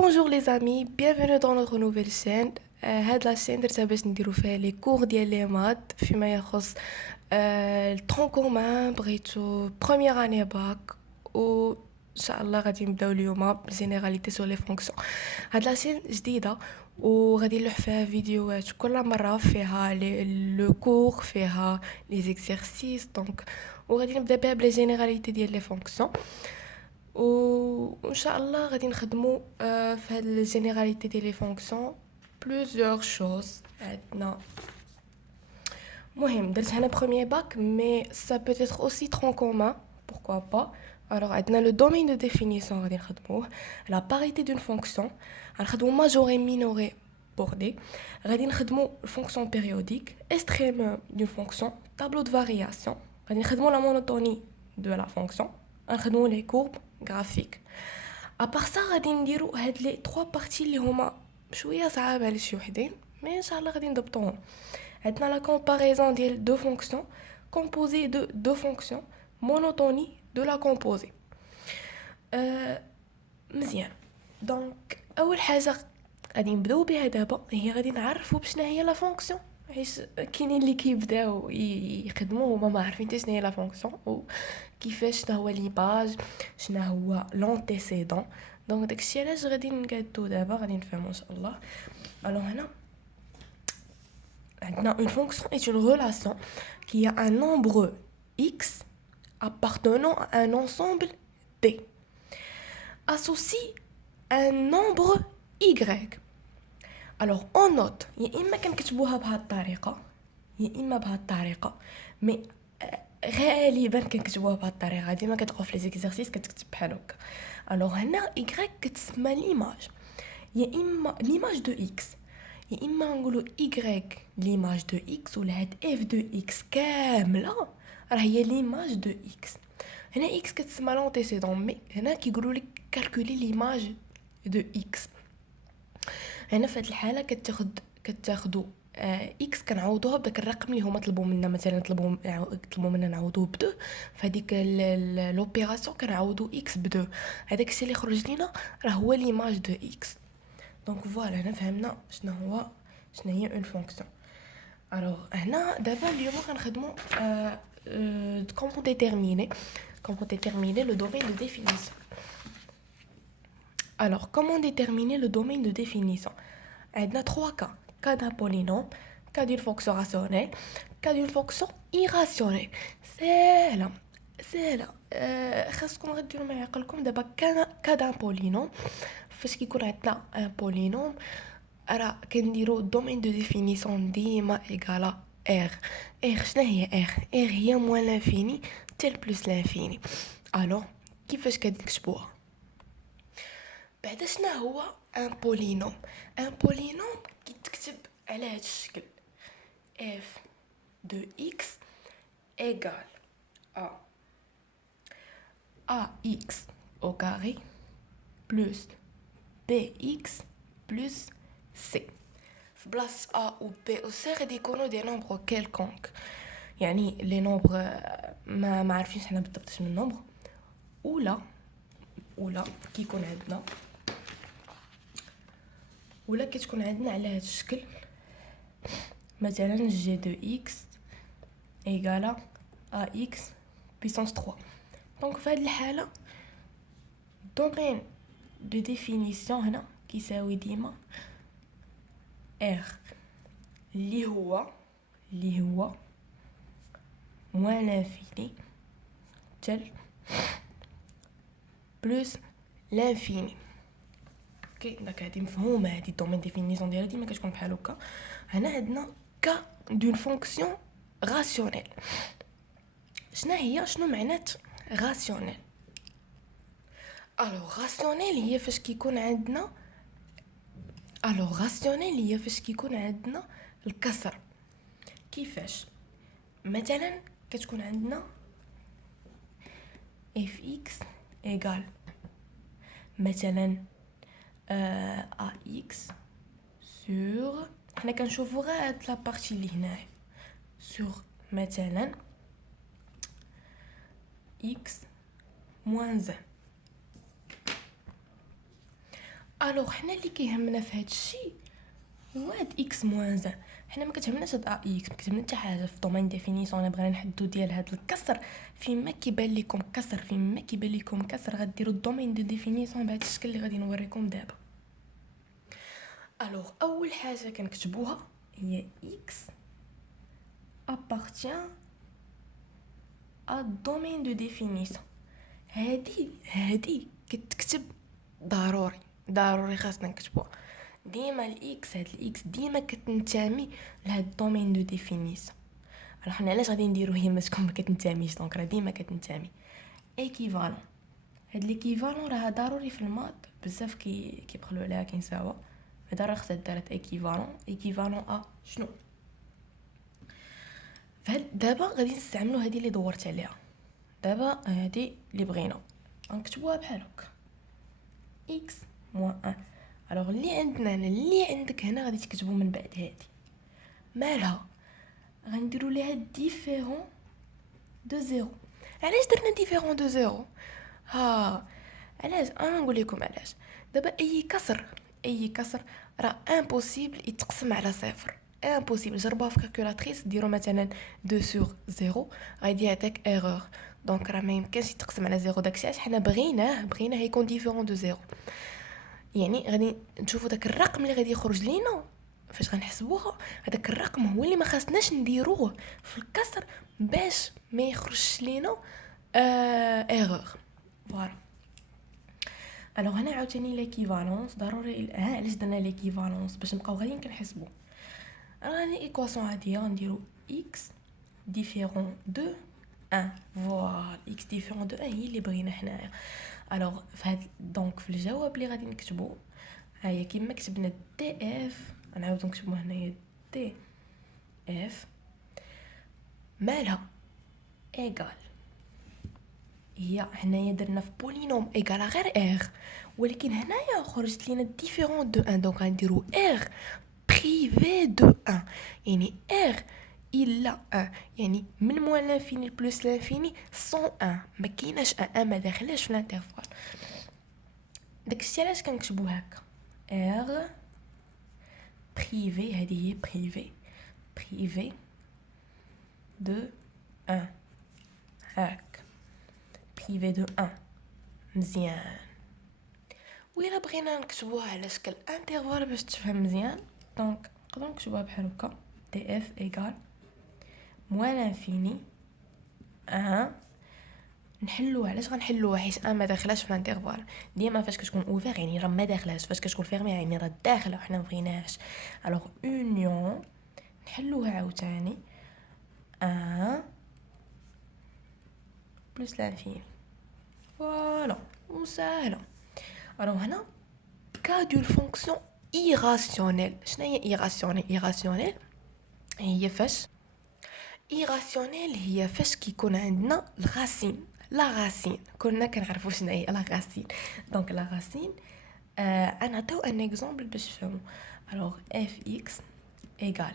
Bonjour les amis, bienvenue dans notre nouvelle chaîne. هاد لا chaîne درتها باش نديرو فيها لي كور ديال لي مات فيما يخص الترون كومان بغيتو بروميير اني باك و ان شاء الله غادي نبداو اليوم جينيراليتي سور لي فونكسيون. هاد لا chaîne جديده وغادي نلوح فيها فيديوهات كل مره فيها لو كور فيها لي زيكسيرسيس دونك وغادي نبدا بها بلا جينيراليتي ديال لي فونكسيون وان شاء الله غادي نخدموا في هاد الجينيراليتي ديال لي فونكسيون plusieurs choses عندنا. مهم درت هنا بروميير باك مي ça peut être aussi tronc commun pourquoi pas. alors عندنا le domaine de définition غادي نخدموه la parité d'une fonction غنخدموا majoré minoré bordé غادي نخدموا fonction périodique extrême d'une fonction tableau de variation غادي نخدموا la monotonie de la fonction غنخدموا les courbes graphiques. à part ça غادي نديروا هاد لي 3 بارتي اللي هما شويه صعاب على شي وحدين مي ان شاء الله غادي نضبطوهم. عندنا لا comparaison ديال دو فونكسيون composées de deux fonctions monotonie de la composée. مزيان دونك اول حاجه غادي نبداو بها دابا هي غادي نعرفوا بشنا هي لا فونكسيون حيت كاينين اللي كيبداو يخدموا هما ما عارفين حتى شنو هي لا فونكسيون وكيفاش شنو هو ليباج شنو هو لونتيسيدون. دونك داكشي علاش غادي نقادو دابا غادي نفهموا ان شاء الله. الو هنا عندنا une fonction est une relation qui a un nombre x appartenant à un ensemble d associe un nombre y. alors on note يا اما كنكتبوها بهاد الطريقه يا اما بهاد الطريقه مي غالبا كنكتبوها بهاد الطريقه ديما كتلقاو في لي زيكزارسيس كتكتب بحال هكا. الوغ هنا y كتسمى ليماج يا اما ليماج دو x يا اما نقولوا y ليماج دو x ولا هاد f دو x كامله راه هي ليماج دو x. هنا x كتسمى لونتيسيدون مي هنا كيقولوا لك كالكولي ليماج دو x. هنا في هاد الحاله كتاخدوا اكس كنعوضوها بداك الرقم اللي هما طلبوا منا مثلا طلبوا منا نعوضوه بدو فهاديك لوبيراسيون كنعوضوا اكس بدو هذاك الشيء اللي خرج لينا راه هو ليماج دو اكس. دونك فوالا هنا فهمنا شنو هي اون فونكسيون. الوغ هنا دابا اليوم غنخدموا comment déterminer le domaine de définition. alors comment déterminer le domaine de définition. عندنا 3 cas d'un polynôme, cas d'une fonction rationnelle, cas d'une fonction irrationnelle. سهله خاصكم غديروا مع عقلكم دابا cas d'un polynôme فاش كيكون عندنا ان polynôme راه كنديروا domaine de définition ديما ايغالا r. شنو هي r هي موان لانفيني تل بلس لانفيني. الو كيفاش كنكتبوها بعدا شنو هو ان بولينوم. ان بولينوم كيتكتب على هذا الشكل f de x égale à ax au carré plus bx plus c. في بلاصه a و b و c غادي يكونوا دي نومبر quelconque يعني لي نومبر ما عارفينش حنا بالضبط شنو النومبر ولا كيكون عندنا ولا كتكون عندنا على هذا الشكل مثلا g de x égale à x puissance 3. دونك في هذه الحاله domaine de définition هنا كيساوي ديما r اللي هو moins l'infini تل بلس l'infini. اوكي داك هادي مفهومه هادي الدومين ديفينيسيون ديالها ديما كتكون بحال هكا. هنا عندنا كا دون فونكسيون راسيونيل. شنو معنات راسيونيل. الوغ راسيونيل هي فاش كيكون عندنا الكسر. كيفاش مثلا كتكون عندنا fx égale مثلا ax sur حنا كنشوفوا غير هاد لا بارتي اللي هنا sur مثلا x moins 1. الوغ حنا اللي كيهمنا في هذا الشيء هو هاد اكس موان زان. حنا ما كتهمناش هاد ا اكس، ما كتهمنا حتى حاجه في دومين ديفينيسيون. انا بغينا نحددو ديال هاد الكسر فين ما كيبان لكم كسر، فين ما كيبان لكم كسر غديروا الدومين دو ديفينيسيون بهذا الشكل اللي غادي نوريكم دابا. الوغ اول حاجه كنكتبوها هي اكس appartient à domaine de définition. هادي كتكتب ضروري خاصنا نكتبوها ديما. الاكس هاد الاكس ديما كتنتمي لهاد الدومين دو ديفينيسيون. راه حنا علاش غادي نديرو هي ما تكون ما كتنتميش، دونك راه ديما كتنتمي. ايكيفالون، هاد ليكيفالون راه ضروري في المات، بزاف كيبخلوا عليها كينساوها. ضروري خصها دارت ايكيفالون ا شنو. دابا غادي نستعملوا هذه اللي دورت عليها دابا، هذه اللي بغينا غنكتبوها بحال هكا x moins 1. الوغ اللي عندنا هنا اللي عندك هنا غادي تكتبوا من بعد هذه مالها، غنديروا ليها ديفيرون دو زيرو. علاش درنا ديفيرون دو زيرو؟ علاش؟ انا نقول لكم علاش. دابا اي كسر راه امبوسيبل يتقسم على صفر، امبوسيبل. جربوها في كالكولاتريس، ديروا مثلا 2 sur 0 غادي يعطيك ايرور. دونك راه ما يمكنش يتقسم على زيرو. داكشي علاش حنا بغيناه يكون ديفيرون دو زيرو. يعني غادي نشوفوا داك الرقم اللي غادي يخرج لينا فاش غنحسبوها. هذاك الرقم هو اللي ما خاصناش نديروه في الكسر باش ما يخرجش لينا ايرور. فوالا. الوغ هنا عاوتاني ليكيفالونس ضروري. علاش درنا ليكيفالونس؟ باش نبقاو غاديين كنحسبوا. راني ايكواسيون عاديه نديرو x ديفيرون دو 1. فوالا x ديفيرون دو 1 هي اللي بغينا حنايا. الوغ فهاد دونك في الجواب اللي غادي نكتبو هي كيما كتبنا دي اف، غنعاودو نكتبو هنايا دي اف مالها ايغال. هي حنايا درنا في بولينوم ايغال غير ار، ولكن هنايا خرجت لينا ديفيرون دو 1. دونك غنديرو ار بريفي دو 1، يعني ار الا 1، يعني من موان لانفيني بلس لانفيني سون 1. ما كايناش 1 ما داخلاش في الانترفال. داكشي علاش كنكتبو هكا ار بريفي. هذه هي بريفي دو 1 هاك، بريفي دو 1 مزيان. وإلا بغينا نكتبوها على شكل انترفال باش تفهم مزيان، دونك نقدروا نكتبوها بحال هكا دي اف ايغال موان لانفيني 1. نحلوها. علاش غنحلوها؟ حيت ما داخلاش في الانترفال. ديما فاش كتكون اوفير يعني راه ما داخلاش، فاش كتكون فيرمي يعني راه داخله وحنا ما بغيناهاش. الوغ اونيون نحلوها عاوتاني 1 بلس لانفيني. فوالا وسهله. الوغ هنا كا دو فونكسيون ايراسيونيل. شنو هي ايراسيونيل؟ هي فاش هي فاش كيكون عندنا الغاسين. لا غاسين كنا كنعرفوا شنو هي لا غاسين. دونك لا غاسين نعطيو ان اكزامبل باش تفهموا. الوغ اف اكس ايغال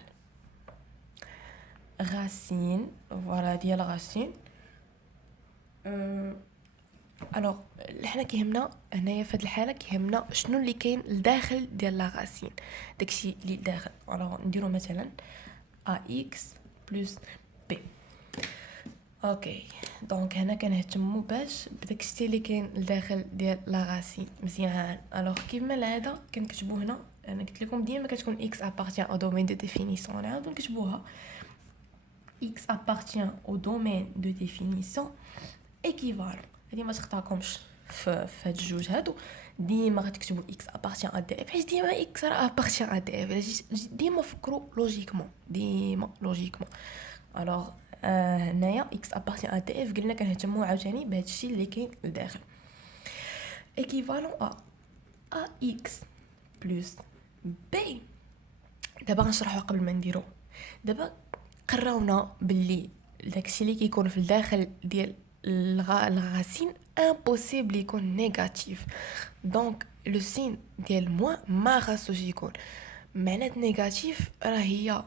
غاسين، فوالا ديال غاسين. الوغ حنا كيهمنا هنايا في هذه الحاله كيهمنا شنو اللي كاين لداخل ديال لا غاسين، داكشي اللي داخل. الوغ نديرو مثلا ا اكس بلس بي. اوكي دونك هنا كنهتموا باش بداك الشيء اللي كاين لداخل ديال لا غاسين مزيان. الوغ كيما العاده كنكتبوا هنا، انا قلت لكم ديما كتكون اكس ابارتيان او دومين دو ديفينيسيون. نعاودو نكتبوها اكس ابارتيان او دومين دو ديفينيسيون ايكيفالون. هذه ما تخطاكمش في هاد الجوج هادو. ديما غتكتبوا اكس ابارتيان ا دي اف، حيت ديما اكس راه ابارتيان ا دي اف. ديما فكروا لوجيكمون، الوغ هنايا اكس ابارتيان ا دي اف قلنا كنهتموا عاوتاني بهذا الشيء اللي كاين لداخل. ايكيفالون ا اكس بلس بي. دابا غنشرحوا قبل ما نديرو. دابا قراونا باللي داكشي اللي كيكون في الداخل ديال الغاسين امبوسيبل يكون نيجاتيف. دونك لو سين ديال موان ما خاصوش يكون. معنات نيجاتيف راه هي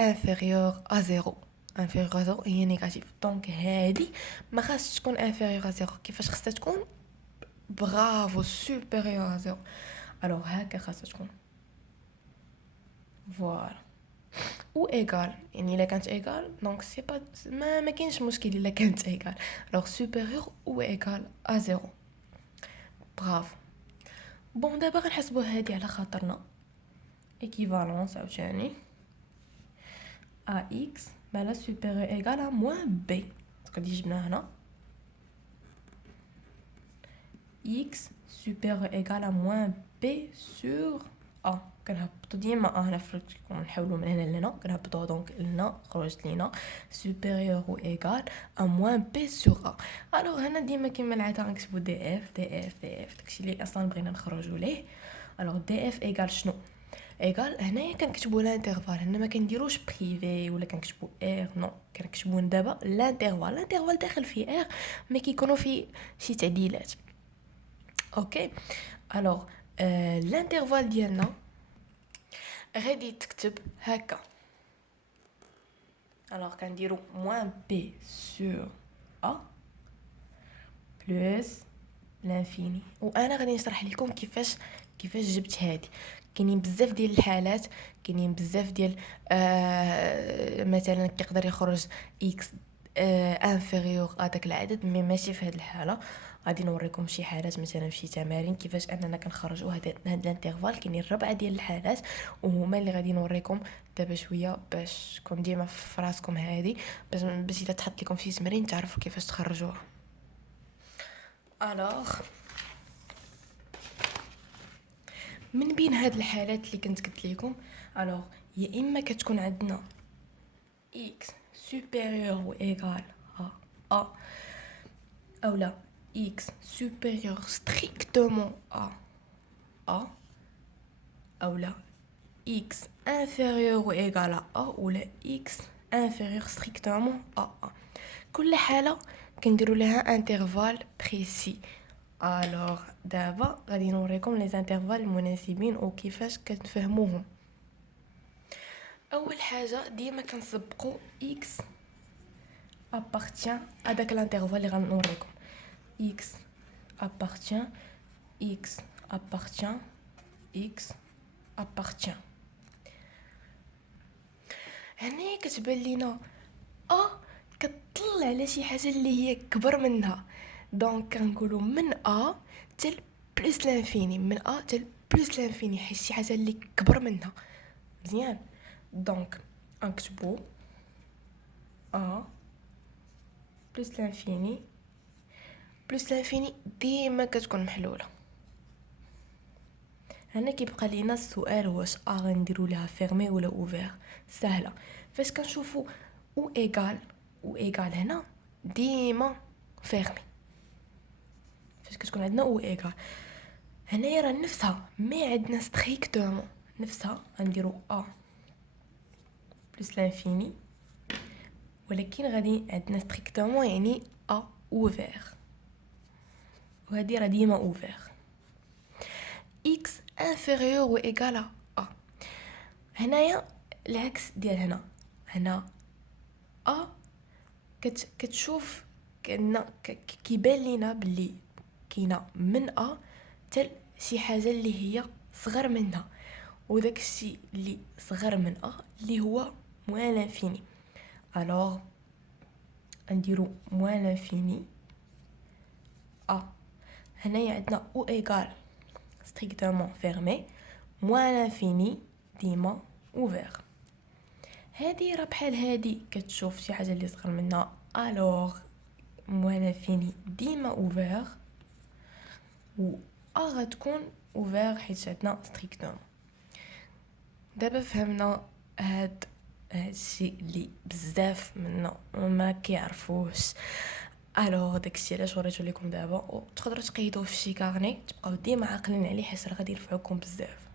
انفيريور ا زيرو. انفيريور ا زيرو هي نيجاتيف. دونك هادي ما خاصش تكون انفيريور ا زيرو. كيفاش خاصها تكون؟ برافو سوبيريور ا زيرو. الوغ هكا خاصها تكون فوالا. او ايغال يعني الا كانت ايغال دونك سي با ما كاينش مشكل الا كانت ايغال. الوغ سوبيريور او ايغال ا زيرو. برافو. بون دابا غنحسبوا هادي على خاطرنا ايكيفالونس عاوتاني ا اكس مالا سوبيريور ايغال ا موان بي. تقدي جبنا هنا x supérieur égal à moins b sur a. كنهبطوا ديما هنا في نحاولوا من هنا لهنا كنهبطوا دونك لهنا خرجت لينا supérieur ou égal à moins b sur a. الوغ هنا ديما كيما العاده غنكتبوا دي اف دي اف دي اف داكشي اللي اصلا بغينا نخرجوا ليه. الوغ دي اف ايغال شنو؟ ايغال هنايا كنكتبوا لانترفال، هنا ما كنديروش بريفي ولا كنكتبوا ار نو، كنكتبوا دابا لانترفال داخل فيه ار مي كيكونوا فيه شي تعديلات. اوكي الوغ الانترفال ديالنا غادي تكتب هكا. الوغ كنديرو موان بي سور ا بلس لانفيني. وانا غادي نشرح لكم كيفاش جبت هادي. كاينين بزاف ديال الحالات، كاينين بزاف ديال مثلا كيقدر يخرج اكس انفيريور هذاك العدد، مي ماشي في هذه الحاله. غادي نوريكم شي حالات مثلا في تمارين كيفاش اننا كنخرجوا هاد الانترفال. كاينين 4 ديال الحالات وهما اللي غادي نوريكم دابا شويه باش تكون ديما في راسكم هذه، باش الا تحط لكم شي تمرين تعرفوا كيفاش تخرجوها. الوغ من بين هاد الحالات اللي كنت قلت لكم، الوغ يا اما كتكون عندنا x supérieur ou égal à a اولا x supérieur strictement à a اولا x inférieur ou égal à a ولا x inférieur strictement à a. كل حاله كنديروا لها انترفال بريسي. الوغ دابا غادي نوريكم لي انترفال المناسبين وكيفاش كنفهموهم. اول حاجه ديما كنسبقوا x appartient à داك الانترفال اللي غنوريكم. x appartient x appartient x appartient. هنا كتبان لينا كتطلع على شي حاجه اللي هي كبر منها، دونك كنقولوا من تل بلس لانفيني، من تل بلس لانفيني، حيت شي حاجه اللي كبر منها. مزيان دونك نكتبوا بلس لانفيني. بلس لانفيني ديما كتكون محلوله. هنا كيبقى لينا السؤال واش غنديروا لها فيرمي ولا اوفير. سهله فاش كنشوفوا او ايغال هنا ديما فيرمي. فاش كتكون عندنا او ايغال هنايا راه نفسها مي عندنا ستريكتومون نفسها غنديروا بلس لانفيني، ولكن غادي عندنا ستريكتومون يعني اوفير، وهذه راه ديما اوفير. x inférieur ou égal à a هنايا العكس ديال هنا كتشوف كأننا كيبان لينا باللي كاينه من تل شي حاجه اللي هي صغر منها، وداك الشيء اللي صغر من اللي هو موان لانفيني. الوغ نديرو موان لانفيني هنايا عندنا او ايغال strictement fermé moins l'infini ديما ouvert. هذه راه بحال هذه كتشوف شي حاجه اللي صغر منها، الوغ moins l'infini ديما ouvert و غتكون ouvert حيت عندنا strictement. دابا فهمنا هاد الشيء اللي بزاف منا ما كيعرفوش. الوغ داكشي علاش وريتو لكم دابا، وتقدروا تقيدوه في شي كارني تبقاو ديما عاقلين عليه حيت راه غادي ينفعكم بزاف.